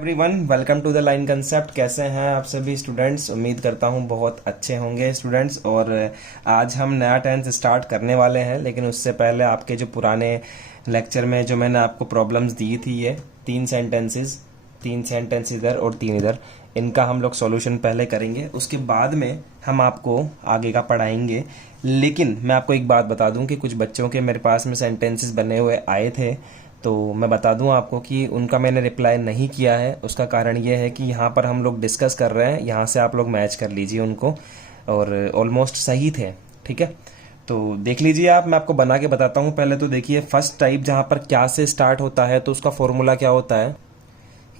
Everyone, welcome to the line concept. कैसे हैं आप सभी स्टूडेंट्स? उम्मीद करता हूं बहुत अच्छे होंगे स्टूडेंट्स। और आज हम नया टेंस स्टार्ट करने वाले हैं, लेकिन उससे पहले आपके जो पुराने लेक्चर में जो मैंने आपको प्रॉब्लम्स दी थी, ये तीन सेंटेंस इधर और तीन इधर, इनका हम लोग सॉल्यूशन पहले करेंगे, उसके बाद में हम आपको आगे का पढ़ाएंगे। लेकिन मैं आपको एक बात बता दूं कि कुछ बच्चों के मेरे पास में सेंटेंसेस बने हुए आए थे, तो मैं बता दूं आपको कि उनका मैंने रिप्लाई नहीं किया है। उसका कारण ये है कि यहाँ पर हम लोग डिस्कस कर रहे हैं, यहाँ से आप लोग मैच कर लीजिए उनको, और ऑलमोस्ट सही थे। ठीक है, तो देख लीजिए आप, मैं आपको बना के बताता हूँ। पहले तो देखिए, फर्स्ट टाइप जहाँ पर क्या से स्टार्ट होता है, तो उसका फॉर्मूला क्या होता है?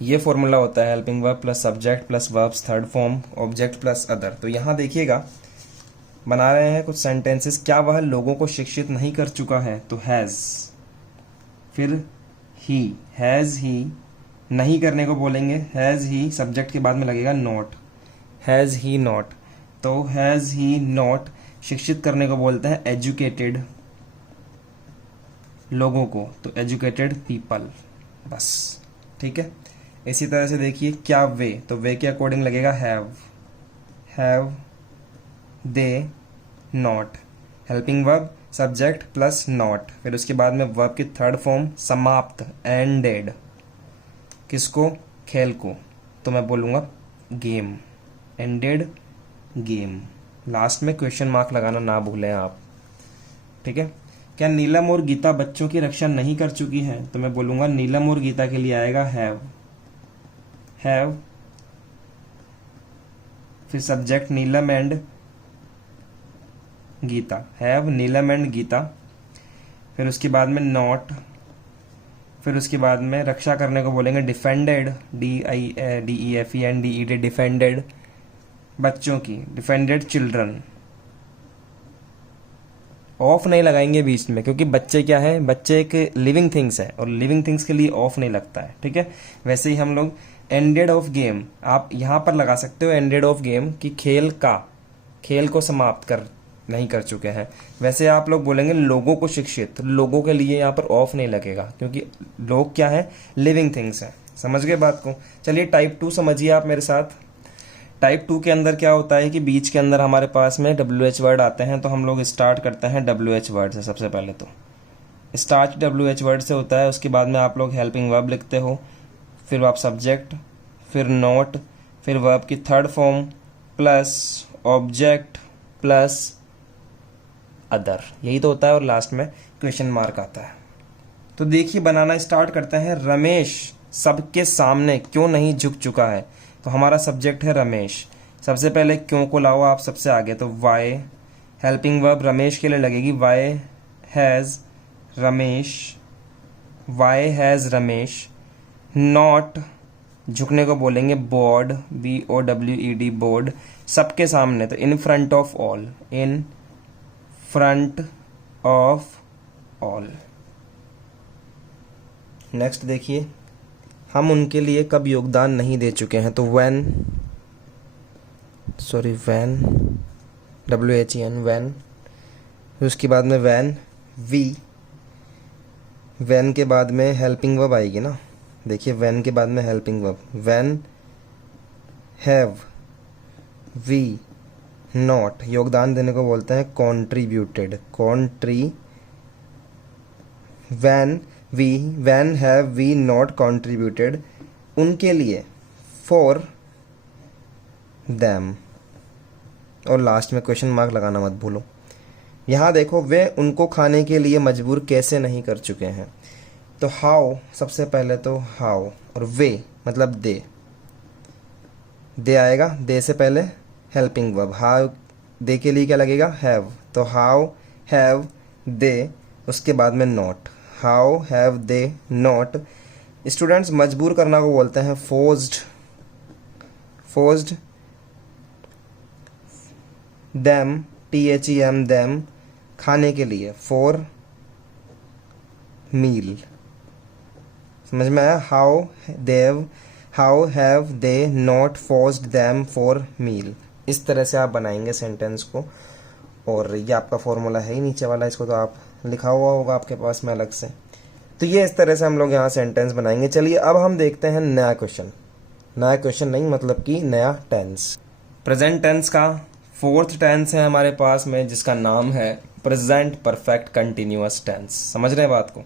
ये फॉर्मूला होता है helping verb plus subject plus verbs third form object plus other. तो यहाँ देखिएगा, बना रहे हैं कुछ सेंटेंसेस। क्या वह लोगों को शिक्षित नहीं कर चुका है? तो हैज़, फिर ही, हैज़ ही, नहीं करने को बोलेंगे हैज़ ही, सब्जेक्ट के बाद में लगेगा नॉट, हैज़ ही नॉट। तो हैज़ ही नॉट शिक्षित करने को बोलते हैं एजुकेटेड लोगों को, तो एजुकेटेड पीपल, बस। ठीक है, इसी तरह से देखिए, क्या वे, तो वे के अकॉर्डिंग लगेगा have they not, helping verb subject plus not, फिर उसके बाद में वर्ब की थर्ड फॉर्म समाप्त, एंडेड। किसको? खेल को, तो मैं बोलूंगा गेम, एंडेड गेम। लास्ट में क्वेश्चन मार्क लगाना ना भूलें आप। ठीक है, क्या नीलम और गीता बच्चों की रक्षा नहीं कर चुकी हैं? तो मैं बोलूंगा नीलम और गीता के लिए आएगा हैव, फिर subject Neelam and Geeta, have Neelam and Geeta, फिर उसके बाद में नॉट, फिर उसके बाद में रक्षा करने को बोलेंगे डिफेंडेड, DEFENDED, डिफेंडेड बच्चों की, डिफेंडेड चिल्ड्रन। ऑफ नहीं लगाएंगे बीच में, क्योंकि बच्चे क्या है, बच्चे एक लिविंग थिंग्स है, और लिविंग थिंग्स के लिए ऑफ नहीं लगता है। ठीक है, वैसे ही हम लोग एंडेड ऑफ गेम, आप यहां पर लगा सकते हो एंडेड ऑफ गेम, कि खेल को समाप्त कर नहीं कर चुके हैं। वैसे आप लोग बोलेंगे लोगों को शिक्षित, तो लोगों के लिए यहाँ पर ऑफ नहीं लगेगा, क्योंकि लोग क्या है, लिविंग थिंग्स है। समझ गए बात को? चलिए टाइप 2 समझिए आप मेरे साथ। टाइप 2 के अंदर क्या होता है कि बीच के अंदर हमारे पास में WH वर्ड आते हैं, तो हम लोग स्टार्ट करते हैं WH वर्ड से। सबसे पहले तो स्टार्ट WH वर्ड से होता है, उसके बाद में आप लोग हेल्पिंग वर्ब लिखते हो, फिर आप सब्जेक्ट, फिर नोट, फिर वर्ब की third form plus object plus other, यही तो होता है, और लास्ट में क्वेश्चन मार्क आता है। तो देखिए, बनाना स्टार्ट करते हैं। रमेश सबके सामने क्यों नहीं झुक चुका है? तो हमारा सब्जेक्ट है रमेश, सबसे पहले क्यों को लाओ आप सबसे आगे, तो वाई, हेल्पिंग वर्ब रमेश के लिए लगेगी Y has Ramesh, Y has Ramesh. Not, झुकने को बोलेंगे बोर्ड, BOWED बोर्ड, सबके सामने, तो in front of all, in front of all. Next देखिए, हम उनके लिए कब योगदान नहीं दे चुके हैं? तो व्हेन WHEN, उसके बाद में व्हेन, व्हेन के बाद में हेल्पिंग वर्ब आएगी ना। देखिए, व्हेन के बाद में helping verb, when, have, we, not, योगदान देने को बोलते हैं contributed, when have we not contributed, उनके लिए, फॉर देम, और लास्ट में क्वेश्चन मार्क लगाना मत भूलो। यहाँ देखो, वे उनको खाने के लिए मजबूर कैसे नहीं कर चुके हैं? तो हाउ, सबसे पहले तो हाउ, और वे मतलब दे आएगा, दे से पहले हेल्पिंग वर्ब, हाउ, दे के लिए क्या लगेगा, हैव, तो हाउ हैव दे, उसके बाद में not, how have they not. Students, मजबूर करना को बोलते हैं फोर्स्ड देम, THEM देम, खाने के लिए, फॉर मील। समझ में आया? How have they not forced them for meal. इस तरह से आप बनाएंगे सेंटेंस को, और ये आपका फॉर्मूला है ही नीचे वाला, इसको तो आप लिखा हुआ होगा आपके पास में अलग से। तो ये इस तरह से हम लोग यहाँ सेंटेंस बनाएंगे। चलिए अब हम देखते हैं नया क्वेश्चन। नया क्वेश्चन नहीं, मतलब कि नया टेंस। प्रेजेंट टेंस का फोर्थ टेंस है हमारे पास में, जिसका नाम है प्रेजेंट परफेक्ट कंटिन्यूअस टेंस। समझ रहे हैं बात को?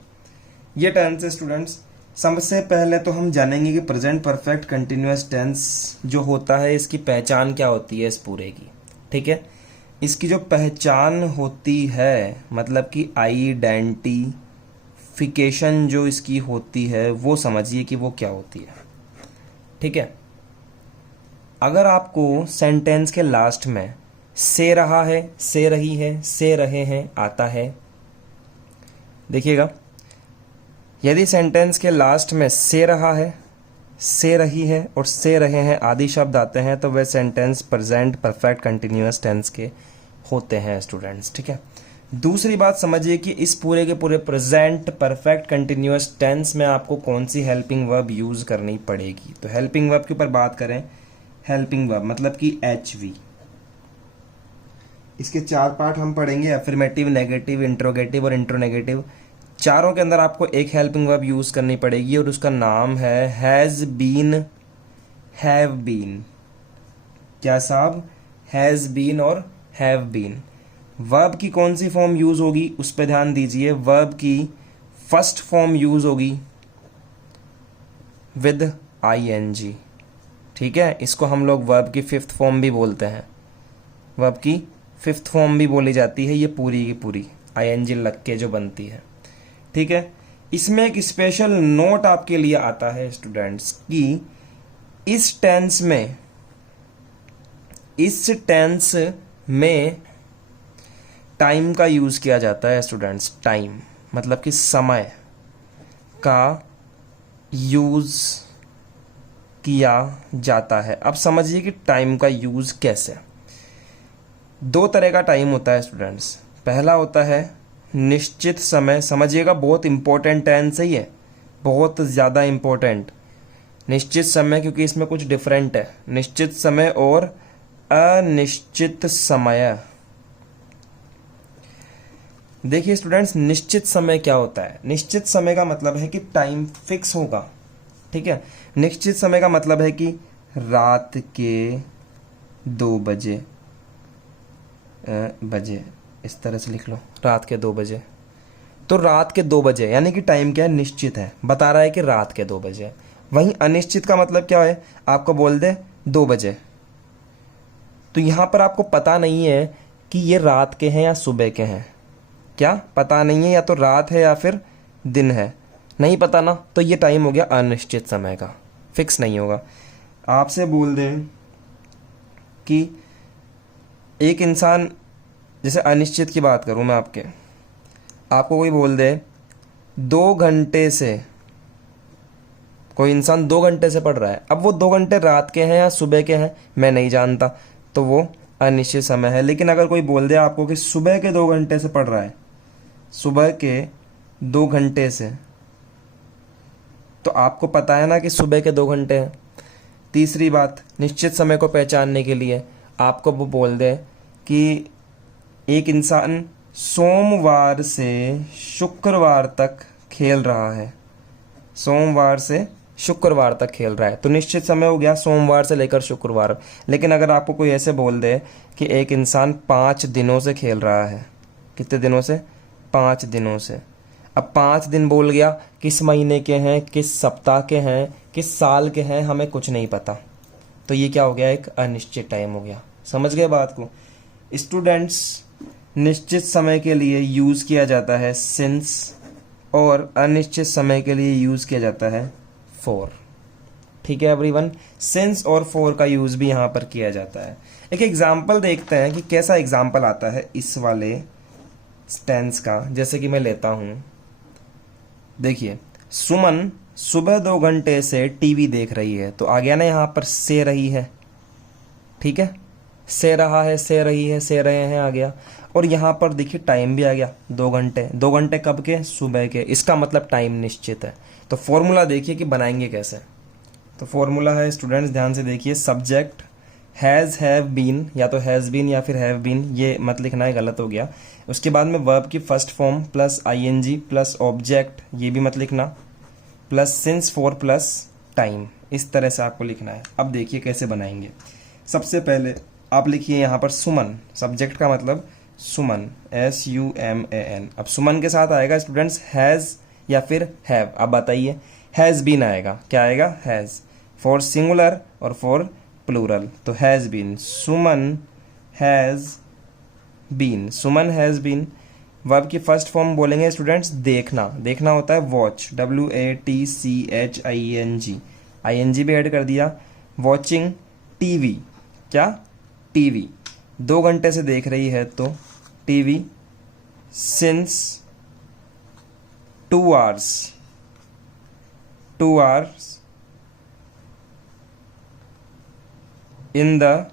ये टेंस है स्टूडेंट्स, सबसे पहले तो हम जानेंगे कि प्रेजेंट परफेक्ट कंटिन्यूअस टेंस जो होता है इसकी पहचान क्या होती है इस पूरे की। ठीक है, इसकी जो पहचान होती है, मतलब कि आइडेंटिफिकेशन जो इसकी होती है, वो समझिए कि वो क्या होती है। ठीक है, अगर आपको सेंटेंस के लास्ट में से रहा है, से रही है, से रहे हैं आता है, देखिएगा, यदि सेंटेंस के लास्ट में से रहा है, से रही है और से रहे हैं आदि शब्द आते हैं तो वह sentence present perfect continuous tense के होते हैं स्टूडेंट्स। ठीक है, दूसरी बात समझिए कि इस पूरे के पूरे प्रेजेंट परफेक्ट कंटिन्यूअस टेंस में आपको कौन सी हेल्पिंग वर्ब यूज करनी पड़ेगी। तो हेल्पिंग वर्ब के ऊपर बात करें, हेल्पिंग वर्ब मतलब कि HV। इसके 4 पार्ट हम पढ़ेंगे, अफर्मेटिव, नेगेटिव, इंट्रोगेटिव और इंट्रोनेगेटिव। चारों के अंदर आपको एक हेल्पिंग वर्ब यूज करनी पड़ेगी और उसका नाम है हैज बीन, हैव बीन। क्या साहब? हैज बीन और हैव बीन। वर्ब की कौन सी फॉर्म यूज होगी उस पर ध्यान दीजिए। वर्ब की फर्स्ट फॉर्म यूज होगी विद ING। ठीक है, इसको हम लोग वर्ब की फिफ्थ फॉर्म भी बोलते हैं, वर्ब की फिफ्थ फॉर्म भी बोली जाती है ये पूरी की पूरी ING लग के जो बनती है। ठीक है, इसमें एक स्पेशल नोट आपके लिए आता है स्टूडेंट्स कि इस टेंस में टाइम का यूज किया जाता है स्टूडेंट्स। टाइम मतलब कि समय का यूज किया जाता है। अब समझिए कि टाइम का यूज कैसे। 2 तरह का टाइम होता है स्टूडेंट्स। पहला होता है निश्चित समय, समझिएगा बहुत इंपॉर्टेंट टेंस है ये, बहुत ज़्यादा इंपॉर्टेंट। निश्चित समय, क्योंकि इसमें कुछ डिफरेंट है, निश्चित समय और अनिश्चित समय। देखिए स्टूडेंट्स, निश्चित समय क्या होता है? निश्चित समय का मतलब है कि टाइम फिक्स होगा। ठीक है, निश्चित समय का मतलब है कि रात के 2 बजे इस तरह से लिख लो, रात के 2 बजे। तो रात के 2 बजे यानी कि टाइम क्या है? निश्चित है, बता रहा है कि रात के 2 बजे। वहीं अनिश्चित का मतलब क्या है? आपको बोल दे 2 बजे, तो यहां पर आपको पता नहीं है कि ये रात के हैं या सुबह के हैं। क्या पता नहीं है? या तो रात है या फिर दिन है, नहीं पता ना, तो ये टाइम हो गया अनिश्चित समय का, फिक्स नहीं होगा। आपसे बोल दें कि एक इंसान, जैसे अनिश्चित की बात करूं मैं आपको कोई बोल दे 2 घंटे से, कोई इंसान 2 घंटे से पढ़ रहा है, अब वो 2 घंटे रात के हैं या सुबह के हैं मैं नहीं जानता, तो वो अनिश्चित समय है। लेकिन अगर कोई बोल दे आपको कि सुबह के 2 घंटे से पढ़ रहा है, सुबह के 2 घंटे से, तो आपको पता है ना कि सुबह के 2 घंटे हैं। तीसरी बात, निश्चित समय को पहचानने के लिए आपको वो बोल दे कि एक इंसान सोमवार से शुक्रवार तक खेल रहा है, सोमवार से शुक्रवार तक खेल रहा है, तो निश्चित समय हो गया सोमवार से लेकर शुक्रवार। लेकिन अगर आपको कोई ऐसे बोल दे कि एक इंसान 5 दिनों से खेल रहा है, कितने दिनों से? 5 दिनों से। अब 5 दिन बोल गया, किस महीने के हैं, किस सप्ताह के हैं, किस साल के हैं, हमें कुछ नहीं पता, तो ये क्या हो गया? एक अनिश्चित टाइम हो गया। समझ गए बात को? स्टूडेंट्स, निश्चित समय के लिए यूज किया जाता है सिंस और अनिश्चित समय के लिए यूज किया जाता है फॉर। ठीक है एवरीवन, सिंस और फॉर का यूज भी यहां पर किया जाता है। एक एग्जाम्पल देखते हैं कि कैसा एग्जाम्पल आता है इस वाले टेंस का। जैसे कि मैं लेता हूं, देखिए, सुमन सुबह 2 घंटे से टीवी देख रही है, तो आ गया ना यहां पर से रही है। ठीक है, से रहा है, से रही है, से रहे हैं आ गया, और यहां पर देखिए टाइम भी आ गया 2 घंटे। 2 घंटे कब के? सुबह के। इसका मतलब टाइम निश्चित है। तो फॉर्मूला देखिए कि बनाएंगे कैसे। तो फॉर्मूला है स्टूडेंट्स, ध्यान से देखिए, सब्जेक्ट हैज, हैव बीन, या तो हैज बीन या फिर हैव बीन, ये मत लिखना है, गलत हो गया। उसके बाद में वर्ब की first form plus ING plus object, ये भी मत लिखना, plus since for plus time, इस तरह से आपको लिखना है। अब देखिए कैसे बनाएंगे। सबसे पहले आप लिखिए यहाँ पर सुमन, सब्जेक्ट का मतलब सुमन, SUMAN। अब सुमन के साथ आएगा स्टूडेंट्स हैज़ या फिर हैव। अब बताइए, हैज़ बीन आएगा, क्या आएगा, हैज़, फॉर सिंगुलर और फॉर प्लूरल, तो has been, Suman has been, Suman has been. Verb की फर्स्ट फॉर्म बोलेंगे स्टूडेंट्स देखना, देखना होता है वॉच, WATCHING, ING भी ऐड कर दिया। वॉचिंग टीवी, क्या, टीवी, 2 घंटे से देख रही है तो TV, since 2 hours, 2 hours in the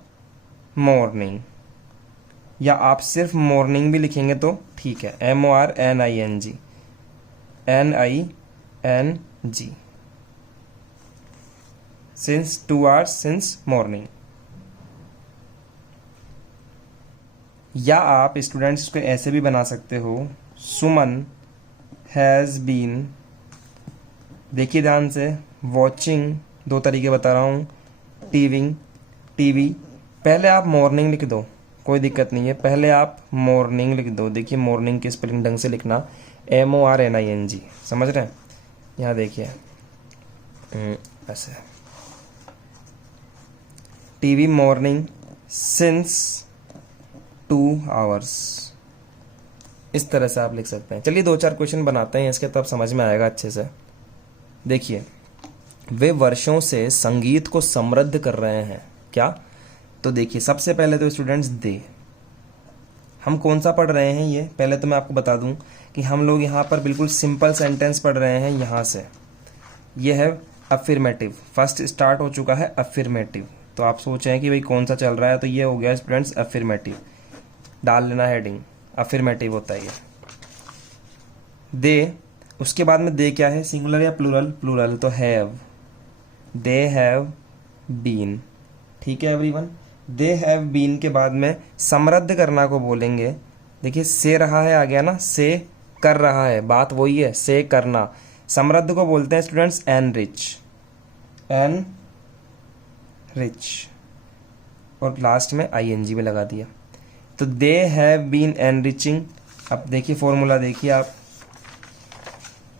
morning, या आप सिर्फ मॉर्निंग भी लिखेंगे तो ठीक है, MORNING, NING, since 2 hours, since morning. या आप स्टूडेंट्स इसको ऐसे भी बना सकते हो, सुमन हैज़ बीन, देखिए ध्यान से, वॉचिंग, 2 तरीके बता रहा हूँ, टीवी, पहले आप मॉर्निंग लिख दो, कोई दिक्कत नहीं है, पहले आप मॉर्निंग लिख दो। देखिए मॉर्निंग की स्पेलिंग ढंग से लिखना, MORNING, समझ रहे हैं, यहाँ देखिए ऐसे, टीवी मॉर्निंग सिंस 2 hours, इस तरह से आप लिख सकते हैं। चलिए 2-4 क्वेश्चन बनाते हैं इसके, तब समझ में आएगा अच्छे से। देखिए, वे वर्षों से संगीत को समृद्ध कर रहे हैं, क्या, तो देखिए सबसे पहले तो स्टूडेंट्स दे, हम कौन सा पढ़ रहे हैं ये, पहले तो मैं आपको बता दूं कि हम लोग यहाँ पर बिल्कुल सिंपल सेंटेंस पढ़ रहे हैं। यहाँ से ये है अफर्मेटिव, फर्स्ट स्टार्ट हो चुका है अफर्मेटिव, तो आप सोच रहे हैं कि भाई कौन सा चल रहा है, तो ये हो गया स्टूडेंट्स अफर्मेटिव, डाल लेना हेडिंग, अफर्मेटिव होता है ये। दे, उसके बाद में दे क्या है, सिंगुलर या प्लूरल, प्लूरल, तो हैव, दे हैव बीन, ठीक है एवरीवन। दे हैव बीन के बाद में समृद्ध करना को बोलेंगे, देखिए से रहा है आ गया ना, से कर रहा है, बात वही है, से करना। समृद्ध को बोलते हैं स्टूडेंट्स एनरिच, एनरिच, और लास्ट में ING भी लगा दिया, तो दे हैव बीन एनरिचिंग। अब देखिए फॉर्मूला देखिए आप,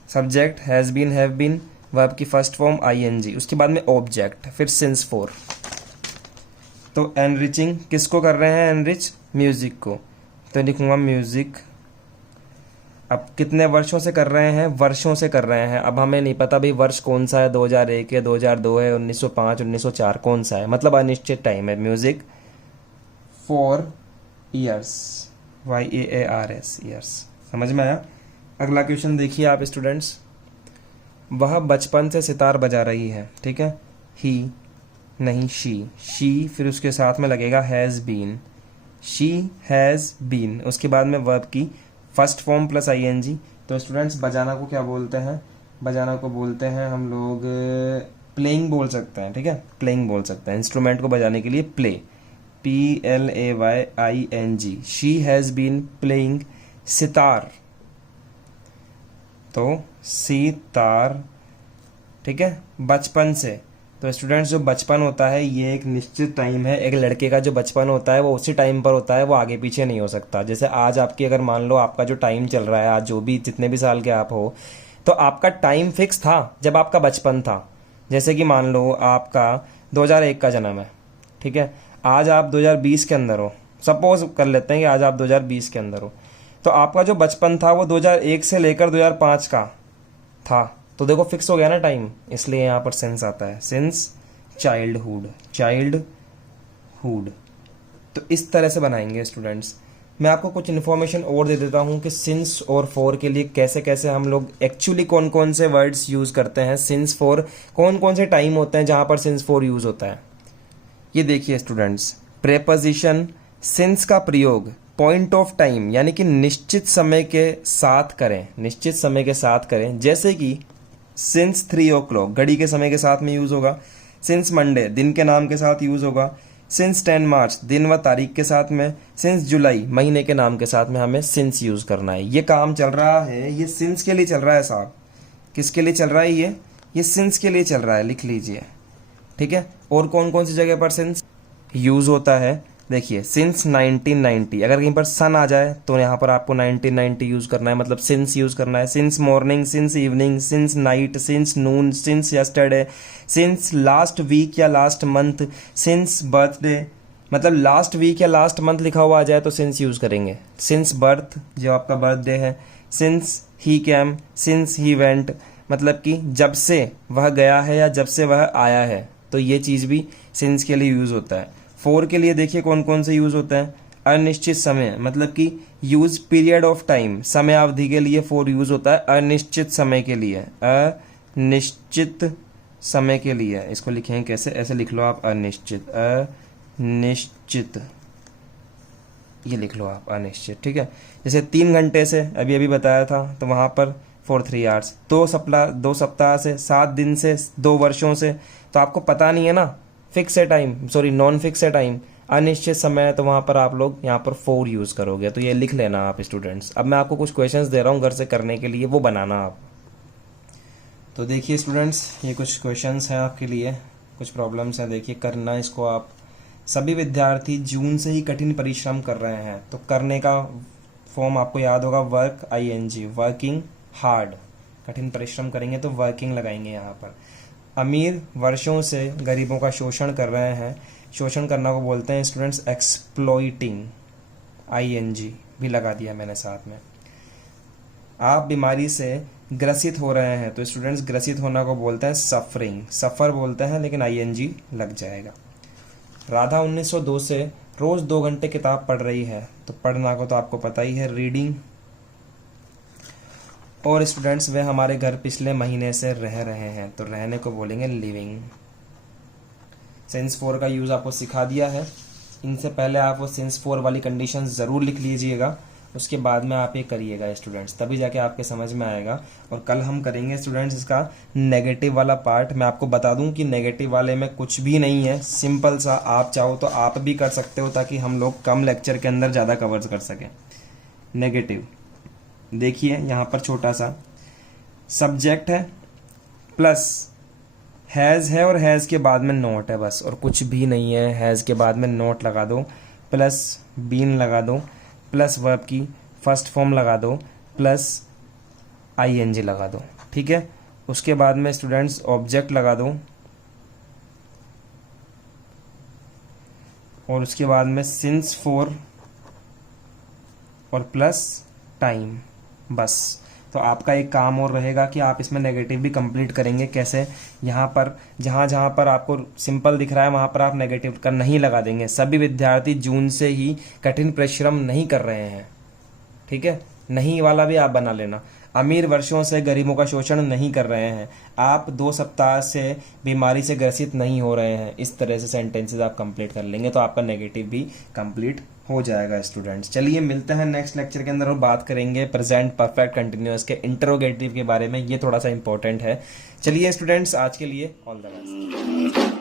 subject has been, have been, verb की फर्स्ट फॉर्म ING, उसके बाद में ऑब्जेक्ट, फिर सिंस 4, तो एनरिचिंग किसको कर रहे हैं, एनरिच म्यूजिक को, तो लिखूंगा म्यूजिक। अब कितने वर्षों से कर रहे हैं, वर्षों से कर रहे हैं। अब हमें नहीं पता भाई वर्ष कौन सा है, 2001 है, 2002 है, 1905, 1904, कौन सा है, मतलब अनिश्चित टाइम है। म्यूजिक 4 years, YEARS, ईयर्स, समझ में आया। अगला क्वेश्चन देखिए आप स्टूडेंट्स, वह बचपन से सितार बजा रही है, ठीक है, ही नहीं शी, फिर उसके साथ में लगेगा has been, she has been, उसके बाद में वर्ब की फर्स्ट फॉर्म प्लस ING। तो स्टूडेंट्स बजाना को क्या बोलते हैं, बजाना को बोलते हैं हम लोग प्लेइंग बोल सकते हैं, ठीक है, प्लेइंग बोल सकते हैं, इंस्ट्रूमेंट को बजाने के लिए play, PLAYING, she has been playing sitar, तो सितार, ठीक है, बचपन से। तो स्टूडेंट्स जो बचपन होता है ये एक निश्चित टाइम है, एक लड़के का जो बचपन होता है वो उसी टाइम पर होता है, वो आगे पीछे नहीं हो सकता। जैसे आज आपकी अगर मान लो आपका जो टाइम चल रहा है, आज जो भी जितने भी साल के आप हो, तो आपका टाइम फिक्स था जब आपका बचपन था। जैसे कि मान लो आपका 2001 का जन्म है, ठीक है, आज आप 2020 के अंदर हो, सपोज कर लेते हैं कि आज आप 2020 के अंदर हो, तो आपका जो बचपन था वो 2001 से लेकर 2005 का था, तो देखो फिक्स हो गया ना टाइम, इसलिए यहाँ पर सिंस आता है, सिंस चाइल्डहुड, चाइल्डहुड। तो इस तरह से बनाएंगे स्टूडेंट्स। मैं आपको कुछ इन्फॉर्मेशन और दे देता हूँ कि सिंस और फॉर के लिए कैसे कैसे हम लोग एक्चुअली कौन कौन से वर्ड्स यूज़ करते हैं, सिंस फॉर कौन कौन से टाइम होते हैं जहाँ पर सिंस फॉर यूज़ होता है। ये देखिए स्टूडेंट्स, प्रेपोजिशन सिंस का प्रयोग पॉइंट ऑफ टाइम यानी कि निश्चित समय के साथ करें, निश्चित समय के साथ करें, जैसे कि सिंस 3 o'clock घड़ी के समय के साथ में यूज़ होगा, सिंस मंडे दिन के नाम के साथ यूज़ होगा, सिंस 10 मार्च दिन व तारीख के साथ में, सिंस जुलाई महीने के नाम के साथ में हमें सिंस यूज़ करना है। ये काम चल रहा है, ये सिंस के लिए चल रहा है साहब। किसके लिए चल रहा है ये? ये सिंस के लिए चल रहा है, लिख लीजिए, ठीक है। और कौन कौन सी जगह पर सिंस यूज होता है, देखिए सिंस 1990, अगर कहीं पर सन आ जाए तो यहाँ पर आपको 1990 यूज करना है, मतलब सिंस यूज करना है। Since morning, since evening, since night, since noon, since yesterday, since last week या लास्ट मंथ, सिंस बर्थडे, मतलब लास्ट वीक या लास्ट मंथ लिखा हुआ आ जाए तो सिंस यूज करेंगे। सिंस बर्थ, जो आपका बर्थडे है। Since he came, since he went, मतलब कि जब से वह गया है या जब से वह आया है, तो ये चीज़ भी सिंस के लिए यूज़ होता है। फॉर के लिए देखिए कौन कौन से यूज़ होता है। अनिश्चित समय, मतलब कि यूज पीरियड ऑफ टाइम, समय अवधि के लिए फॉर यूज़ होता है। अनिश्चित समय के लिए, अनिश्चित समय के लिए इसको लिखेंगे कैसे, ऐसे लिख लो आप, अनिश्चित, अनिश्चित, ये लिख लो आप अनिश्चित, ठीक है। जैसे 3 घंटे से अभी अभी बताया था तो वहाँ पर फॉर 3 आवर्स, 2 सप्ताह से, 7 दिन से, 2 वर्षों से, तो आपको पता नहीं है ना फिक्स है टाइम, सॉरी नॉन फिक्स है टाइम, अनिश्चित समय है, तो वहाँ पर आप लोग यहाँ पर फॉर यूज़ करोगे, तो ये लिख लेना आप स्टूडेंट्स। अब मैं आपको कुछ क्वेश्चंस दे रहा हूँ घर से करने के लिए, वो बनाना आप। तो देखिए स्टूडेंट्स, ये कुछ क्वेश्चंस हैं आपके लिए, कुछ प्रॉब्लम्स हैं, देखिए करना इसको आप। सभी विद्यार्थी जून से ही कठिन परिश्रम कर रहे हैं, तो करने का फॉर्म आपको याद होगा, वर्क ING, वर्किंग हार्ड, कठिन परिश्रम करेंगे तो वर्किंग लगाएंगे यहाँ पर। अमीर वर्षों से गरीबों का शोषण कर रहे हैं, शोषण करना को बोलते हैं स्टूडेंट्स एक्सप्लॉइटिंग, ING भी लगा दिया मैंने साथ में। आप बीमारी से ग्रसित हो रहे हैं, तो स्टूडेंट्स ग्रसित होना को बोलते हैं सफरिंग, सफ़र बोलते हैं लेकिन ING लग जाएगा। राधा 1902 से रोज़ 2 घंटे किताब पढ़ रही है, तो पढ़ना को तो आपको पता ही है, रीडिंग। और स्टूडेंट्स वे हमारे घर पिछले महीने से रह रहे हैं, तो रहने को बोलेंगे लिविंग। सिंस 4 का यूज़ आपको सिखा दिया है, इनसे पहले आप वो सिंस 4 वाली कंडीशन ज़रूर लिख लीजिएगा, उसके बाद में आप ये करिएगा स्टूडेंट्स, तभी जाके आपके समझ में आएगा। और कल हम करेंगे स्टूडेंट्स इसका नेगेटिव वाला पार्ट। मैं आपको बता दूं कि नेगेटिव वाले में कुछ भी नहीं है, सिंपल सा, आप चाहो तो आप भी कर सकते हो, ताकि हम लोग कम लेक्चर के अंदर ज़्यादा कवर कर सकें। नेगेटिव देखिए यहाँ पर छोटा सा सब्जेक्ट है, प्लस हैज़ है, और हैज़ के बाद में नोट है बस, और कुछ भी नहीं है। हैज़ के बाद में नोट लगा दो, प्लस बीन लगा दो, प्लस वर्ब की फर्स्ट फॉर्म लगा दो, प्लस ING लगा दो, ठीक है। उसके बाद में स्टूडेंट्स ऑब्जेक्ट लगा दो, और उसके बाद में सिंस 4 और प्लस टाइम, बस। तो आपका एक काम और रहेगा कि आप इसमें नेगेटिव भी कंप्लीट करेंगे। कैसे, यहाँ पर जहाँ जहाँ पर आपको सिंपल दिख रहा है वहाँ पर आप नेगेटिव का नहीं लगा देंगे। सभी विद्यार्थी जून से ही कठिन परिश्रम नहीं कर रहे हैं, ठीक है, नहीं वाला भी आप बना लेना। अमीर वर्षों से गरीबों का शोषण नहीं कर रहे हैं, आप 2 सप्ताह से बीमारी से ग्रसित नहीं हो रहे हैं, इस तरह से सेंटेंसेस आप कंप्लीट कर लेंगे, तो आपका नेगेटिव भी कंप्लीट हो जाएगा स्टूडेंट्स। चलिए मिलते हैं नेक्स्ट लेक्चर के अंदर और बात करेंगे प्रेजेंट परफेक्ट कंटिन्यूअस के इंटरोगेटिव के बारे में, ये थोड़ा सा इंपॉर्टेंट है। चलिए स्टूडेंट्स, आज के लिए ऑल द बेस्ट।